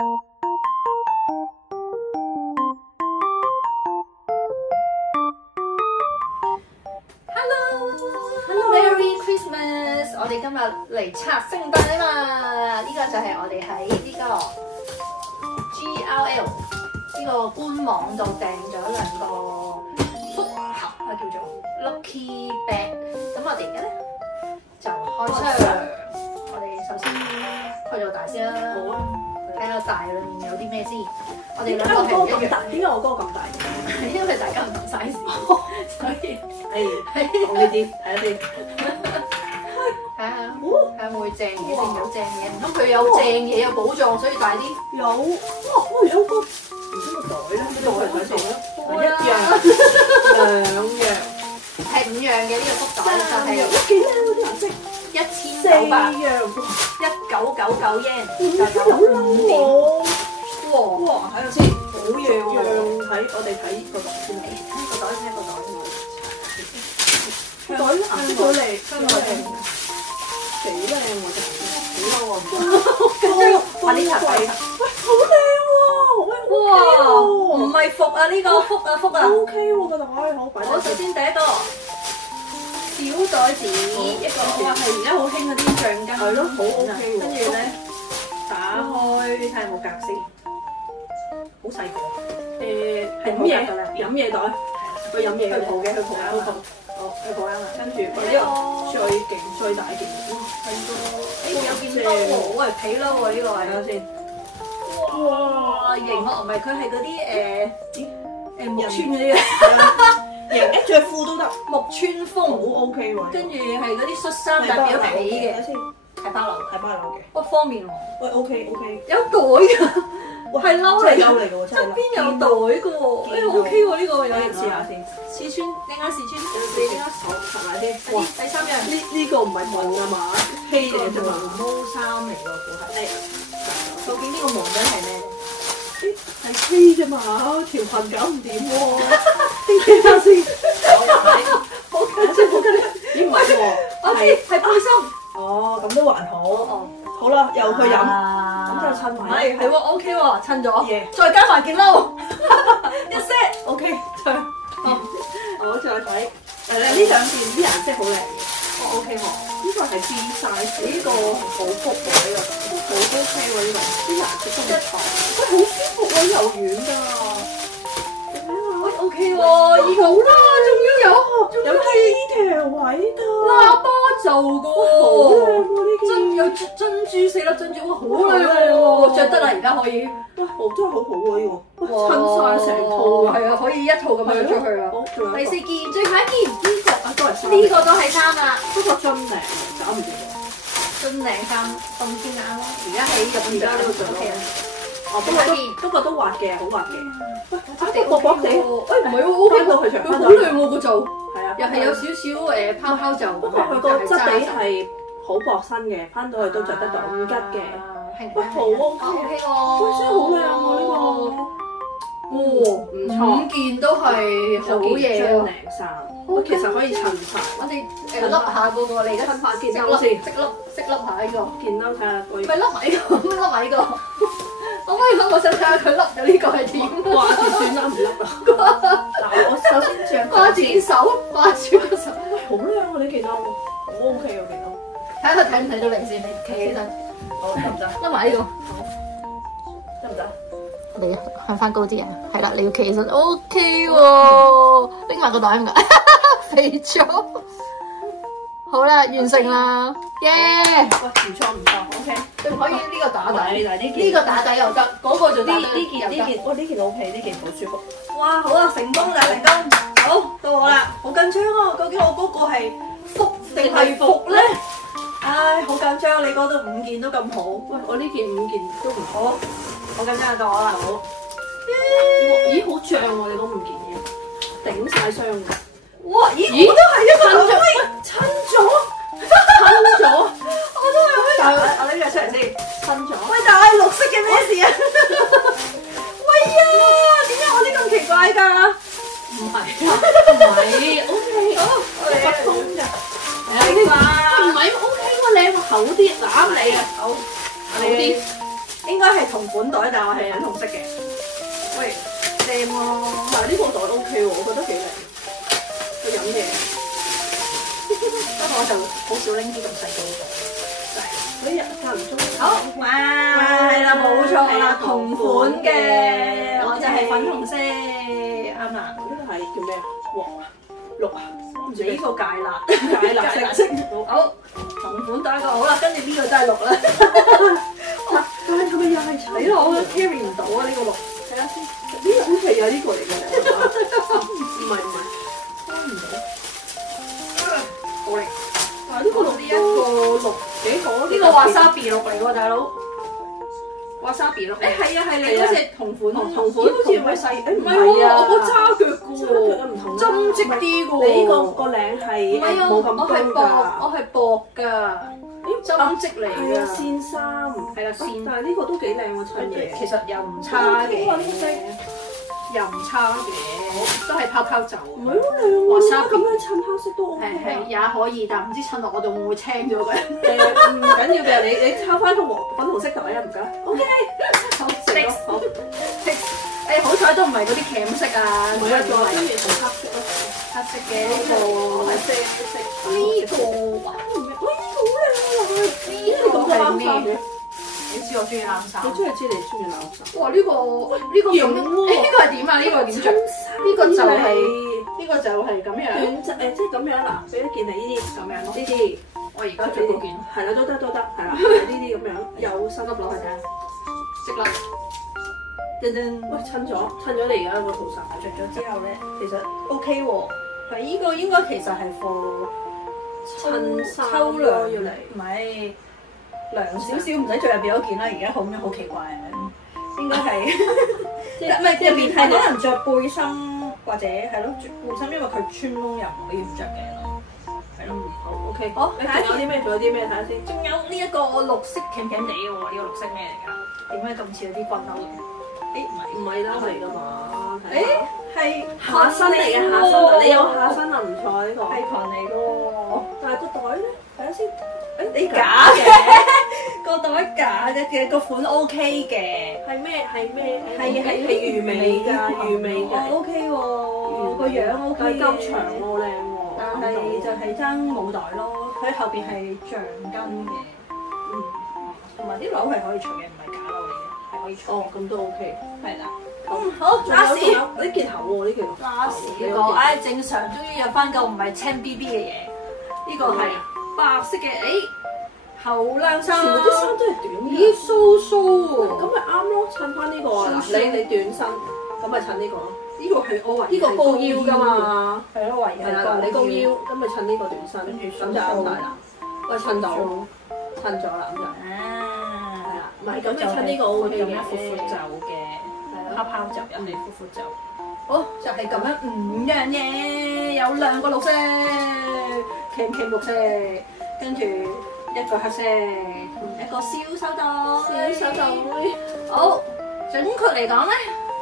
Hello，Merry Christmas！ 我哋今日嚟拆聖誕禮物，呢個就係我哋喺呢個 GRL 呢個官網度訂咗2個福盒啊，叫做 Lucky Bag。咁我哋而家咧就開箱。我哋首先開咗大先啦，好啊，睇下大裏面有啲咩先。我哋兩個係唔一樣。點解我嗰個咁大？因為大家唔同 size， 所以講呢啲睇下先，睇下會唔會正嘢先，有正嘢，唔通佢有正嘢有寶藏，所以大啲。有哇，有個唔知個袋咧，呢個係睇先啦，1樣、2樣，係5樣嘅呢個福袋，就係幾靚嗰啲顏色，1999 yen，就有5點。哇，睇下先，好嘢喎！我哋睇個袋先，睇個袋先。個袋顏色好靚，幾靚喎！幾靚喎！快啲拆睇。好靚喎！哇，唔係福啊，呢個福啊福啊 ，OK 喎個袋，好擺。好，首先第一個小袋子，一個哇係而家好興嗰啲橡筋，係咯，好 OK 喎。跟住咧打開睇下有冇格先，好細個。係飲嘢袋，佢飲嘢嘅，佢抱嘅，好，佢抱啱啦。跟住呢個最勁最大件，係個，有件褸喎，喂皮褸喎呢個係。睇下先。哇，型學唔係佢係嗰啲木村嗰啲型，着褲都得，木村風好 OK 喎。跟住係嗰啲恤衫特別有皮嘅，係8樓嘅，哇方便喎。喂 OK，有袋㗎，係褸嚟㗎，嚟嘅喎，真係側邊有袋㗎喎，OK 喎呢個有型試下先。試穿，你啱試穿，你啱手同埋先。哇，第3樣呢個唔係毛㗎嘛，稀嚟啫嘛，毛衫嚟喎，估係。究竟呢個毛巾係咩咧？係稀啫嘛，條裙搞唔掂喎。聽下先，好緊張，咦唔係喎，係背心。哦，咁都還好。好啦，又去飲，咁就襯埋。係喎 OK 喎，襯咗。再加埋件褸，一 set OK。我再睇，呢兩件啲顏色好靚嘅。OK 喎，呢個係 B size，呢個好福喎，呢個好 OK 喎，呢個啲顏色都唔錯。喂，好舒服喎，柔軟㗎。喂 OK 喎，好啦，仲要有呢條位㗎，喇叭袖㗎喎，有珍珠4粒珍珠，哇好靚喎，着得啦而家可以。哇，真係好好喎呢個，襯晒成套啊，係啊，可以一套咁樣出去啊。第4件，最後一件呢個都係衫啊，不過真靚，搞唔掂喎。真靚衫，冬天啱咯。而家喺入邊呢度做 OK 啦。不過都滑嘅，好滑嘅。薄薄地，唔係喎 OK 喎，佢好靚喎個袖，係啊，又係有少少泡泡袖咁樣，佢個質地係好薄身嘅，翻到去都着得到，唔吉嘅。喂，好 OK 喎，真係好靚喎呢個。唔錯，5件都係好嘢喎，靚衫。其實可以襯晒。我哋笠下嗰個嚟啦，襯下件褸先，識笠下呢個件褸睇下佢。咪笠埋呢個，笠埋呢個。我可以諗，我想睇下佢笠咗呢個係點。掛住算啦，唔笠啦。嗱，我首先着掛住件手，掛住個手。喂，好靚喎呢件褸，好 OK 喎件褸。睇下佢睇唔睇到你先，你企起身。好，得唔得？笠埋呢個。得唔得？你向翻高啲啊！係啦，你要企起身 ，OK 喎。拎埋個袋咁㗎，肥咗。好啦，完成啦，耶！喂，唔錯，OK。你唔可以呢個打底，呢件呢個打底又得，嗰個就呢件，哇呢件 OK，呢件好舒服。哇，好啊，成功啦，成功。好，到我啦，好緊張啊！究竟我嗰個係福定係福咧？唉，好緊張，你講到5件都咁好。喂，我呢件5件都唔好，好緊張啊！到我啦，好。咦，好脹喎！你嗰5件嘢，頂晒箱㗎。哇！咦，我都係一個親咗，我都係可以。我拎隻出嚟先，親咗。喂，但係綠色嘅咩事啊？喂呀，點解我啲咁奇怪㗎？唔係 ，OK， 好，我哋不通㗎。唔係 OK 喎，靚喎，厚啲，攬你啊，厚啲，應該該係同款袋，但係我係粉紅色嘅。喂，靚喎！嗱呢個袋 OK 喎，我覺得幾靚。佢飲嘢，不過我就好少拎啲咁細個袋。佢日間唔中。好，哇，係啦，冇錯啦，同款嘅，我就係粉紅色，啱啦。呢個係叫咩啊？黃啊，綠啊，我唔知呢個芥辣，芥辣色。好，同款袋一個好啦，跟住呢個真係綠啦。但係佢咪又係橙？你咯，我 carry 唔到啊呢個綠。睇下先，呢個好似有呢個嚟嘅，唔係，收唔到。好力。啊，呢個綠呢一個綠幾好。呢個華沙比綠嚟喎，大佬。華沙比綠。誒係啊係你嗰隻同款同款，好似唔係細，誒唔係喎，我個揸腳嘅喎，唔同，針織啲嘅喎。你呢個領係冇咁高㗎，我係薄㗎。針織嚟㗎。係啊，線衫。係啊，線。但係呢個都幾靚喎，襯嘢。其實又唔差嘅，又唔差嘅，都係泡泡袖。唔係好靚喎，咁樣襯黑色都 OK。係也可以，但唔知襯落我度會唔會青咗嘅？唔緊要嘅，你抄翻個粉紅色袋啊，唔該。OK， 好食咯，好。誒好彩都唔係嗰啲鉗色啊，唔係啊，仲係跟住同黑色咯，黑色嘅呢個係啡色。呢個哇，喂呢個好靚啊，呢個係咩？你知我中意冷衫。我真係知你中意冷衫。哇！呢個咁，呢個係點啊？呢個點着？呢個就係咁樣。短即係咁樣啦，俾一件你呢啲咁樣咯。呢啲我而家着嗰件。係啦，都得，係啦，呢啲咁樣有心粒落去睇下，識啦。喂，襯咗你而家個套衫，着咗之後咧，其實 OK 喎。係呢個應該其實係貨襯衫秋涼要嚟，唔係涼少少，唔使着入邊嗰件啦。而家好奇怪啊，應該係唔係入邊係可能着背心或者係咯着背心，因為佢穿窿又唔可以唔着嘅咯。係咯，好 OK。好，仲有啲咩？睇下先。仲有呢一個綠色鉗鉗地嘅喎，呢個綠色咩嚟㗎？點解咁似有啲軍褸嘅？唔係啦，嚟㗎嘛？誒係下身嚟嘅下身，你有下身啊？唔錯呢個。係裙嚟嘅喎，但係個袋咧，睇下先。你假嘅，個袋假嘅，個款 OK 嘅。係咩？係係魚尾㗎，魚尾嘅。OK 喎，個樣 OK 嘅。夠長喎，靚喎。但係就係爭冇袋咯，佢後邊係橡筋嘅。同埋啲褸係可以除嘅，唔係假褸嚟嘅，係可以除。哦，咁都 OK。係啦。好，拉屎呢件厚喎，呢件。拉屎個，唉，正常，終於有翻嚿唔係青 BB 嘅嘢。呢個係白色嘅，厚冷衫。全部啲衫都係短嘅。咦，蘇蘇喎。咁咪啱咯，襯翻呢個啊！你短身，咁咪襯呢個咯。呢個係我圍。呢個高腰㗎嘛。係咯，圍係啦，你高腰，咁咪襯呢個短身，跟住咁就啱晒啦。喂，襯到，襯咗啦，咁就。係啦，唔係咁你襯呢個 OK 嘅，闊闊袖嘅，泡泡袖入嚟闊闊袖。好，就係咁樣5樣嘢，有2個綠色，鉗綠色，跟住1個黑色，同1個小手袋。小手袋。好，準確嚟講咧，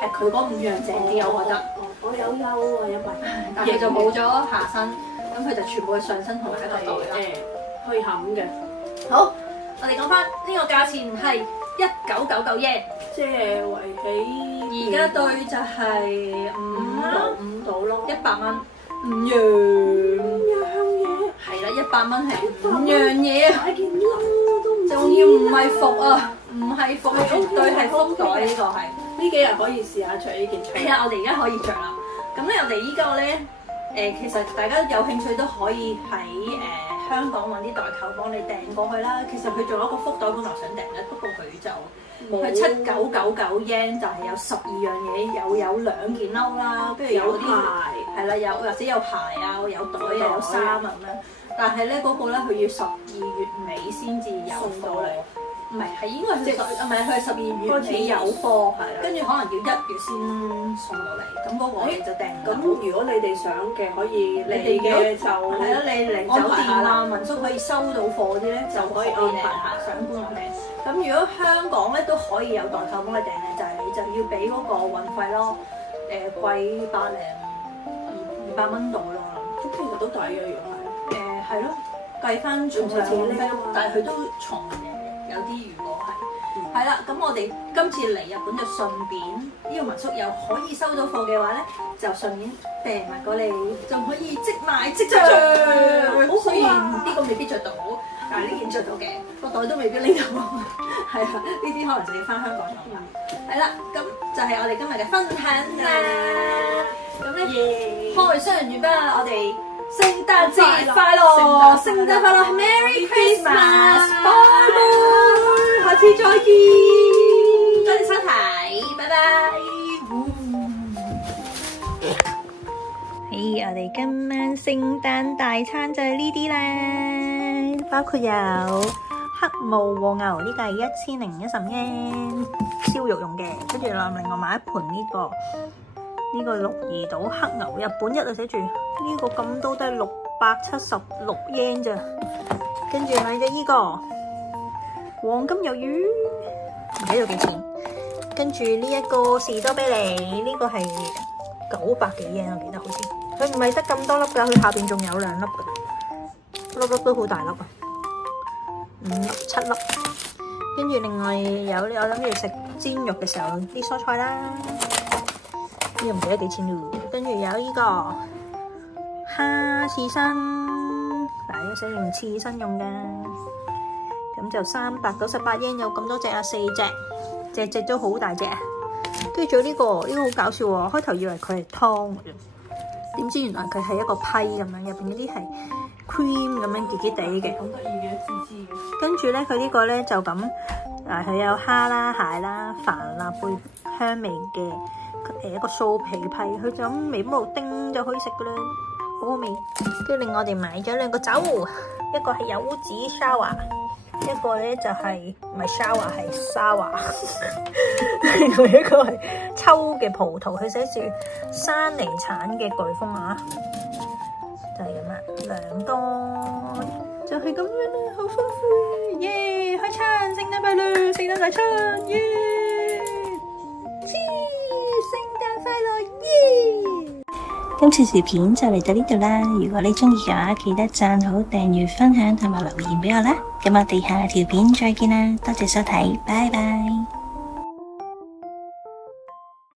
係佢嗰5樣正啲，我覺得。我有憂啊，因為但係就冇咗下身，咁佢就全部係上身同埋一個袋啦。可以冚嘅。好，我哋講翻呢個價錢係1999 yen，即係圍起而家對就係5到咯，100蚊5樣。嘢係啦，100蚊係5樣嘢啊！買件褸都唔知。仲要唔係服啊，唔係服，絕對係福袋呢個係。呢幾日可以試下着呢件。係啊，我哋而家可以着啦。咁咧，我哋依個咧，其實大家有興趣都可以喺香港揾啲代購幫你訂過去啦。其實佢仲有一個福袋本來想訂嘅，不過佢就佢7999 yen 就係有12樣嘢，有2件褸啦，跟住有啲係啦，有或者有鞋啊，有袋啊，有衫啊咁樣。但係咧嗰個咧，佢要12月尾先至有貨嚟。唔係，係應該係唔係佢係12月尾有貨，跟住可能要1月先送到嚟。咁嗰個我哋就訂唔到。咁如果你哋想嘅，可以你哋嘅就係啦，你嚟酒店啊、民宿可以收到貨嗰啲咧，就可以安排下上官網訂。咁如果香港咧都可以有代購幫你訂嘅，就係你就要俾嗰個運費咯。貴200蚊到咯。咁其實都抵嘅，如果係。係咯，計翻重量，但係佢都重嘅。有啲如果係，係啦，咁我哋今次嚟日本就順便呢個民宿又可以收到貨嘅話咧，就順便訂埋過嚟，就可以即買即着。雖然呢個未必着到，但係呢件着到嘅，個袋都未必拎到。係啦，呢啲可能就要翻香港用啦。係啦，咁就係我哋今日嘅分享啦。咁咧，開箱完畢啦，我哋聖誕節快樂，聖誕快樂 ，Merry Christmas，拜拜，下次再見，多謝收睇，拜拜。我哋今晚聖誕大餐就係呢啲啦，包括有黑毛和牛，呢個係1010 yen 燒肉用嘅，跟住另外買一盤呢個鹿兒島黑牛，日本一啊寫住呢個咁多都係676 yen 咋，跟住買咗呢個黃金魷魚，唔知道幾錢，跟住呢一個士多啤梨，呢個係900幾 yen 我記得好似。佢唔係得咁多粒㗎，佢下邊仲有2粒㗎，粒粒都好大粒啊，5粒7粒。跟住另外有我諗住食煎肉嘅時候啲蔬菜啦，呢個唔記得幾錢咯。跟住有呢個蝦刺身，嗱呢個寫住刺身用㗎，咁就398 yen 有咁多隻啊，4隻，隻都好大隻啊。跟住仲有呢個好搞笑喎，開頭以為佢係湯嘅。點知原來佢係一個批咁樣，入邊嗰啲係 cream 咁樣結結地嘅，咁得意嘅，滋滋嘅。跟住咧，佢呢個咧就咁，佢有蝦啦、蟹啦、帆立貝香味嘅一個酥皮批，佢就咁微波爐叮就可以食噶啦，好好味。跟住另外我哋買咗2個酒，一個係柚子 sour， 一個咧就係唔係 sour 係 sour， 另外一個係秋嘅葡萄，佢寫住山梨產嘅颶風啊，就係咁啦，2個就係咁樣啦，好豐富，耶！開餐，聖誕快樂，聖誕大餐，耶！聖誕快樂，耶！今次視片就嚟到呢度啦，如果你中意嘅話，記得讚好、訂閱、分享同埋留言俾我啦。咁我哋下條片再見啦，多謝收睇，拜拜。